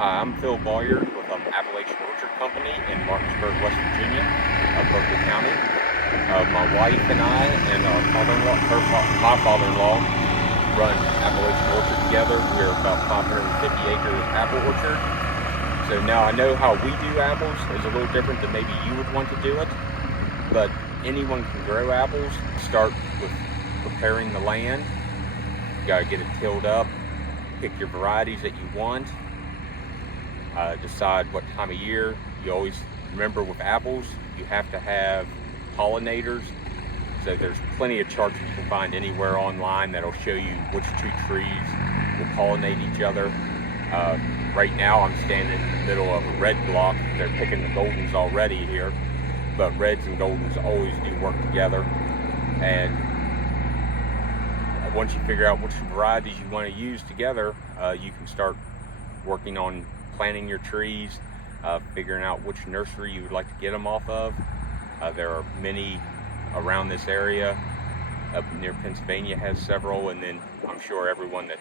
Hi, I'm Phil Bolyard with Appalachian Orchard Company in Martinsburg, West Virginia, Berkeley County. My wife and I and our my father-in-law run Appalachian Orchard together. We're about 550 acre apple orchard. So now I know how we do apples is a little different than maybe you would want to do it, but anyone can grow apples. Start with preparing the land. You gotta get it tilled up, pick your varieties that you want. Decide what time of year. You always remember with apples, you have to have pollinators. So there's plenty of charts that you can find anywhere online that'll show you which two trees will pollinate each other. Right now I'm standing in the middle of a red block. They're picking the goldens already here, but reds and goldens always do work together. And once you figure out which varieties you want to use together, you can start working on planting your trees, figuring out which nursery you would like to get them off of. There are many around this area. Up near Pennsylvania has several, and then I'm sure everyone that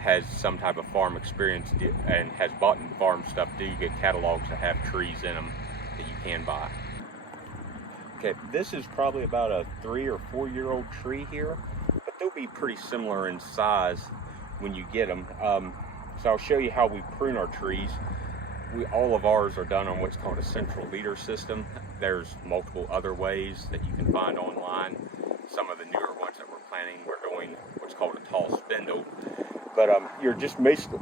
has some type of farm experience and has bought and farm stuff do get catalogs that have trees in them that you can buy. Okay, this is probably about a 3 or 4 year old tree here, but they'll be pretty similar in size when you get them. So I'll show you how we prune our trees. All of ours are done on what's called a central leader system. There's multiple other ways that you can find online. Some of the newer ones that we're planting, we're doing what's called a tall spindle. But you're just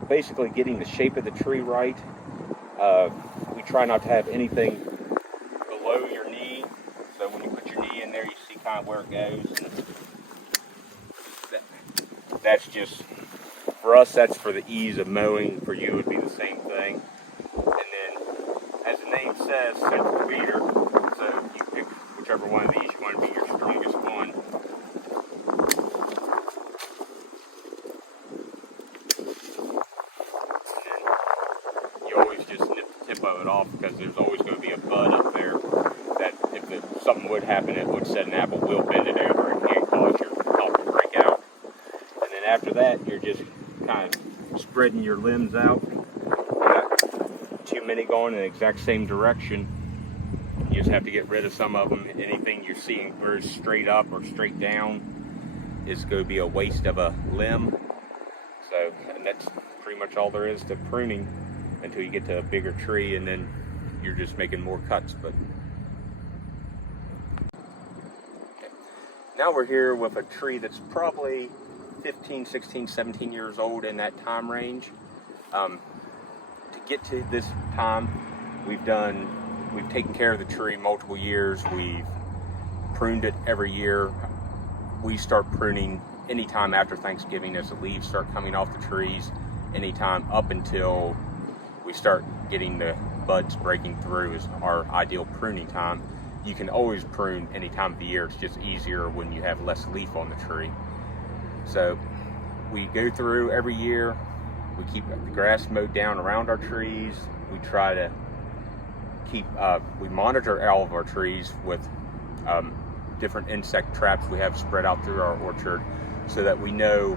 basically getting the shape of the tree right. We try not to have anything below your knee. So when you put your knee in there, you see kind of where it goes. That's just, for us, that's for the ease of mowing. For you, it would be the same thing. And then, as the name says, central leader. So you pick whichever one of these you want to be your strongest one. And then you always just nip the tip of it off, because there's always going to be a bud up there that if something would happen, it would set an apple, will bend it over and can cause your top to break out. And then after that, you're just kind of spreading your limbs out. You got too many going in the exact same direction. You just have to get rid of some of them. Anything you're seeing very straight up or straight down is going to be a waste of a limb. So, and that's pretty much all there is to pruning until you get to a bigger tree, and then you're just making more cuts. But okay. Now we're here with a tree that's probably 15, 16, 17 years old, in that time range. To get to this time, we've taken care of the tree multiple years. We've pruned it every year. We start pruning anytime after Thanksgiving as the leaves start coming off the trees, anytime up until we start getting the buds breaking through is our ideal pruning time. You can always prune any time of the year. It's just easier when you have less leaf on the tree. So we go through every year. We keep the grass mowed down around our trees. We try to we monitor all of our trees with different insect traps we have spread out through our orchard, so that we know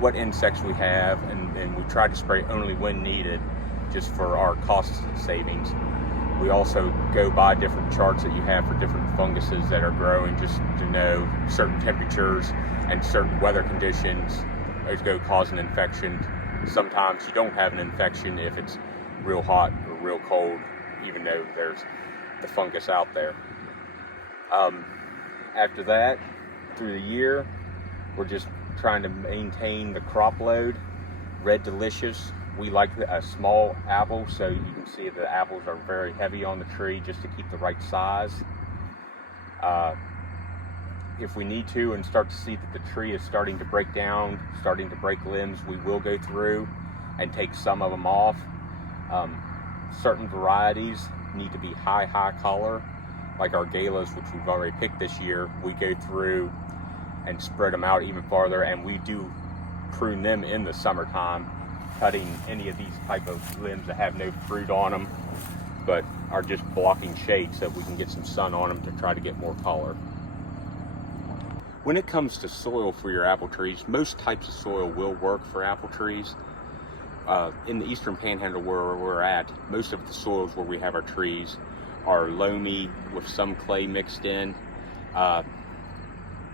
what insects we have, and we try to spray only when needed, just for our cost savings. We also go by different charts that you have for different funguses that are growing, just to know certain temperatures and certain weather conditions is going to cause an infection. Sometimes you don't have an infection if it's real hot or real cold, even though there's the fungus out there. After that, through the year, we're just trying to maintain the crop load. Red Delicious, we like a small apple, so you can see the apples are very heavy on the tree, just to keep the right size. If we need to and start to see that the tree is starting to break down, starting to break limbs, we will go through and take some of them off. Certain varieties need to be high collar, like our galas, which we've already picked this year. We go through and spread them out even farther, and we do prune them in the summertime, cutting any of these type of limbs that have no fruit on them, but are just blocking shade so we can get some sun on them to try to get more color. When it comes to soil for your apple trees, most types of soil will work for apple trees. in the eastern panhandle where we're at, most of the soils where we have our trees are loamy with some clay mixed in.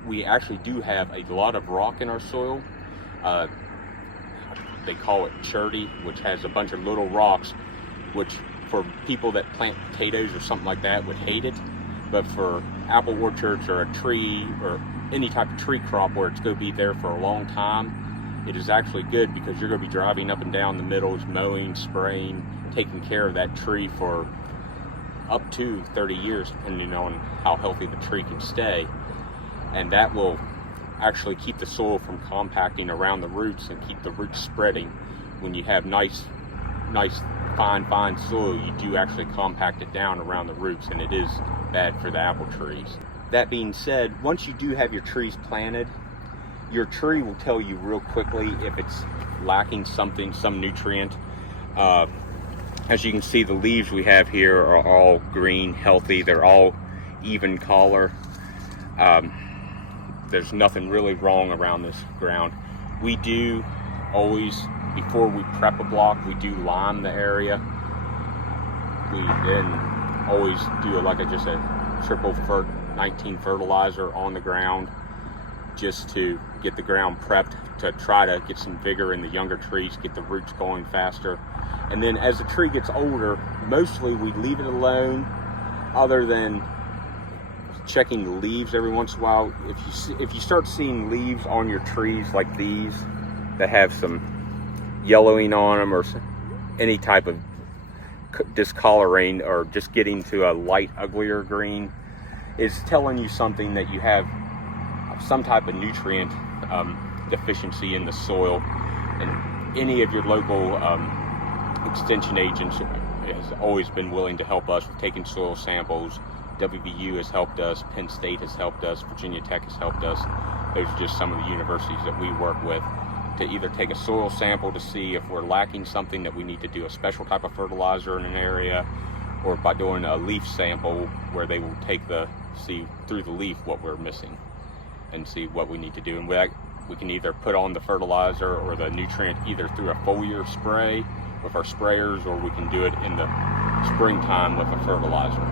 We actually do have a lot of rock in our soil. They call it cherty, which has a bunch of little rocks, which for people that plant potatoes or something like that would hate it. But for apple orchards or a tree or any type of tree crop where it's going to be there for a long time, it is actually good because you're going to be driving up and down the middles, mowing, spraying, taking care of that tree for up to 30 years, depending on how healthy the tree can stay. And that will actually keep the soil from compacting around the roots and keep the roots spreading. When you have nice fine soil, you do actually compact it down around the roots, and it is bad for the apple trees. That being said, once you do have your trees planted, your tree will tell you real quickly if it's lacking something, some nutrient. As you can see, the leaves we have here are all green, healthy. They're all even color. There's nothing really wrong around this ground. We do always, before we prep a block, we do lime the area. We then always do, like I just said, triple 19 fertilizer on the ground, just to get the ground prepped to try to get some vigor in the younger trees, get the roots going faster. And then as the tree gets older, mostly we leave it alone, other than checking the leaves every once in a while. If you start seeing leaves on your trees like these that have some yellowing on them or any type of discoloring or just getting to a light, uglier green, is telling you something that you have some type of nutrient deficiency in the soil. And any of your local extension agents has always been willing to help us with taking soil samples. WVU has helped us, Penn State has helped us, Virginia Tech has helped us. Those are just some of the universities that we work with, to either take a soil sample to see if we're lacking something that we need to do a special type of fertilizer in an area, or by doing a leaf sample where they will see through the leaf what we're missing and see what we need to do. And we can either put on the fertilizer or the nutrient either through a foliar spray with our sprayers, or we can do it in the springtime with a fertilizer.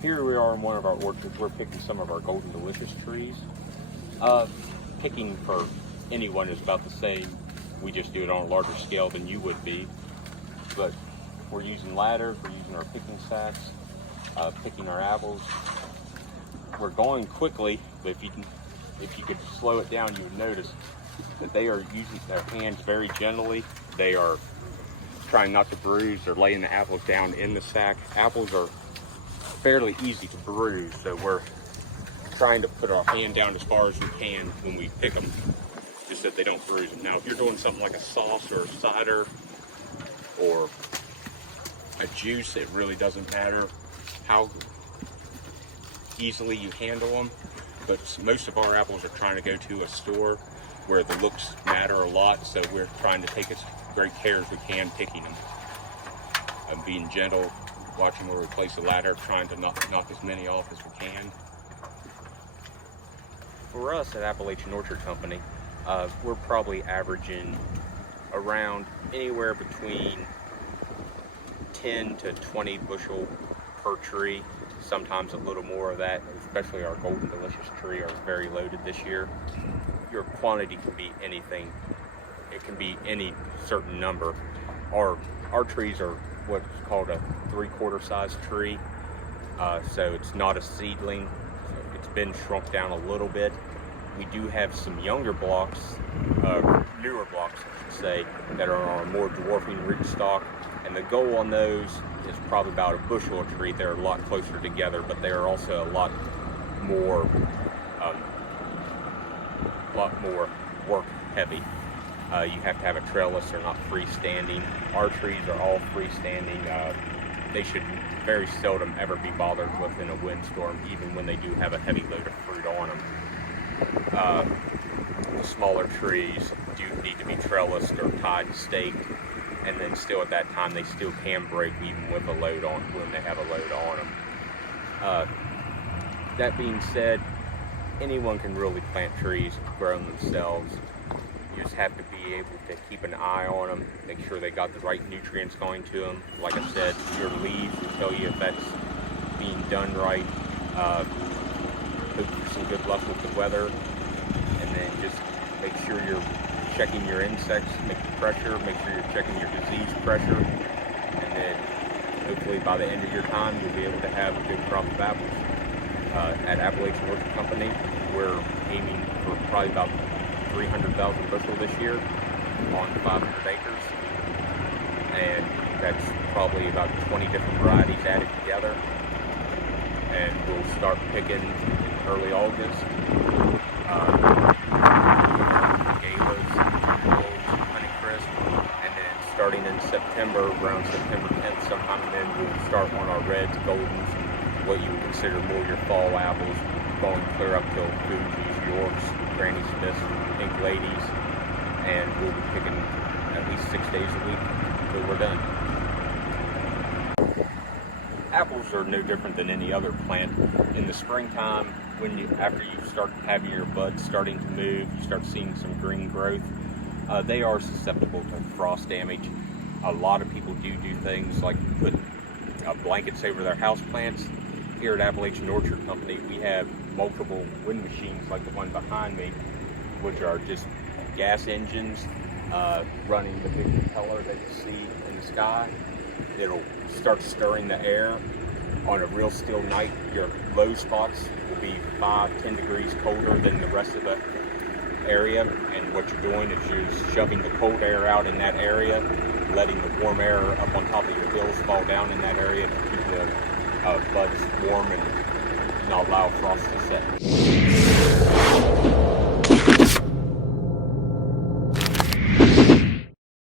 Here we are in one of our orchards. We're picking some of our Golden Delicious trees. Picking for anyone is about the same. We just do it on a larger scale than you would be. But we're using ladders, we're using our picking sacks, picking our apples. We're going quickly, but if you could slow it down, you would notice that they are using their hands very gently. They are trying not to bruise. They're laying the apples down in the sack. Apples are fairly easy to bruise, so we're trying to put our hand down as far as we can when we pick them, just so they don't bruise them. Now, if you're doing something like a sauce or a cider or a juice, it really doesn't matter how easily you handle them. But most of our apples are trying to go to a store where the looks matter a lot, so we're trying to take as great care as we can picking them. I'm being gentle, watching where we place the ladder, trying to knock as many off as we can. For us at Appalachian Orchard Company, we're probably averaging around anywhere between 10 to 20 bushel per tree, sometimes a little more of that, especially our Golden Delicious tree are very loaded this year. Your quantity can be anything. It can be any certain number. Our trees are what's called a 3/4 size tree, so it's not a seedling. It's been shrunk down a little bit. We do have some younger blocks, newer blocks I should say, that are on a more dwarfing rootstock, and the goal on those is probably about a bushel a tree. They're a lot closer together, but they are also a lot more work heavy. You have to have a trellis. They're not freestanding. Our trees are all freestanding. They should very seldom ever be bothered with in a windstorm, even when they do have a heavy load of fruit on them. The smaller trees do need to be trellised or tied and staked, and then still at that time they still can break even with a load on when they have a load on them. That being said, anyone can really plant trees, grow them themselves. You just have to be able to keep an eye on them, make sure they got the right nutrients going to them. Like I said, your leaves will tell you if that's being done right. Hope for some good luck with the weather, and then just make sure you're checking your insects, make the pressure, make sure you're checking your disease pressure, and then hopefully by the end of your time you'll be able to have a good crop of apples. At Appalachian Orchard Company, we're aiming for probably about 300,000 bushel this year on 500 acres, and that's probably about 20 different varieties added together, and we'll start picking in early August. Galas, Golds, Honeycrisp, and then starting in September, around September 10th sometime, and then we'll start on our Reds, Goldens, what you would consider more your fall apples, going clear up till Fuji's, Yorks, Granny Smiths, Pink Ladies, and we'll be picking at least 6 days a week until we're done. Apples are no different than any other plant. In the springtime, after you start having your buds starting to move, you start seeing some green growth, they are susceptible to frost damage. A lot of people do things like put blankets over their house plants. Here at Appalachian Orchard Company, we have multiple wind machines like the one behind me, which are just gas engines running the big propeller that you see in the sky. It'll start stirring the air. On a real still night, your low spots will be 5-10 degrees colder than the rest of the area, and what you're doing is you're shoving the cold air out in that area, letting the warm air up on top of your hills fall down in that area to keep the buds warm and not allow frost to set.